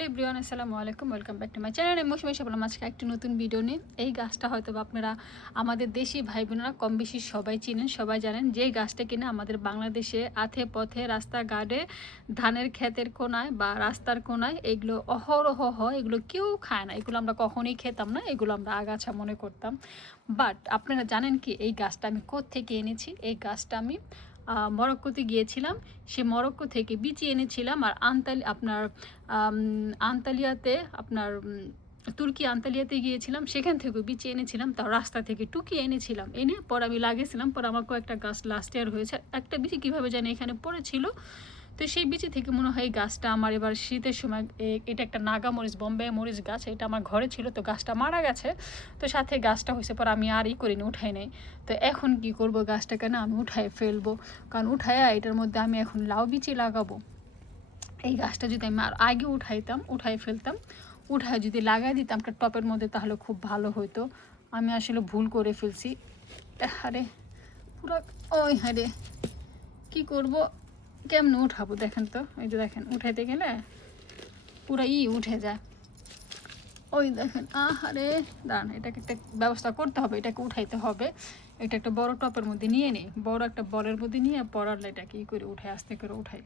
Hello everyone, আসসালামু আলাইকুম। Welcome back to my channel. আমি মৌসুমী বললাম আজকে একটি নতুন ভিডিও নিয়ে। এই গাছটা হয়তো আপনারা আমাদের দেশি ভাই বোনেরা কম বেশি সবাই চিনেন, সবাই জানেন যে গাছটা কিনা আমাদের বাংলাদেশে আথে পথে রাস্তাঘাটে ধানের ক্ষেতের কোনায় বা রাস্তার কোনায় এগুলো অহরহ হয়। এগুলো কেউ খায় না, এগুলো আমরা কখনোই খেতাম না, এগুলো আমরা আগাছা মনে করতাম। বাট আপনারা জানেন কি এই গাছটা আমি কোত্থেকে এনেছি? এই গাছটা আমি মরক্কোতে গিয়েছিলাম, সে মরক্কো থেকে বিচি এনেছিলাম। আর আন্তালিয়াতে তুর্কি আন্তালিয়াতে গিয়েছিলাম, সেখান থেকেও বিচি এনেছিলাম, তাও রাস্তা থেকে টুকিয়ে এনেছিলাম। এনে পর আমি লাগিয়েছিলাম, পর আমার কয়েকটা গাছ লাস্ট ইয়ার হয়েছে। একটা বিচি কীভাবে জানি এখানে পড়েছিল, তো সেই বিচি থেকে মনে হয় এই গাছটা আমার এবার শীতের সময়, এটা একটা নাগা মরিচ, বোম্বে মরিচ গাছ, এটা আমার ঘরে ছিল, তো গাছটা মারা গেছে। তো সাথে গাছটা হয়েছে পর আমি আর করিনি, উঠাই নাই। তো এখন কি করব, গাছটাকে না আমি উঠাই ফেলবো, কারণ উঠাইয়া এটার মধ্যে আমি এখন লাউ বিচি লাগাবো। এই গাছটা যদি আমি আর আগে উঠাই ফেলতাম, উঠায় যদি লাগাই দিতাম একটা টপের মধ্যে, তাহলে খুব ভালো হতো। আমি আসলে ভুল করে ফেলছি। আরে পুরো ওই হারে কী করব, কেমন উঠাবো দেখেন তো। এই যে দেখেন, উঠাইতে গেলে পুরো উঠে যায়। ওই দেখেন, আহারে দাঁড়ান, এটাকে একটা ব্যবস্থা করতে হবে, এটাকে উঠাইতে হবে। এটা একটা বড় টপের মধ্যে নিয়ে নিই, বড় একটা বলের মধ্যে নিয়ে পড়ালে এটাকে করে উঠে আস্তে করে উঠাই।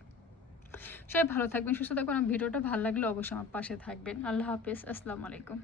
সবাই ভালো থাকবেন, সুস্থ থাকবেন। ভিডিওটা ভালো লাগলে অবশ্যই আমার পাশে থাকবেন। আল্লাহ হাফেজ, আসসালামু আলাইকুম।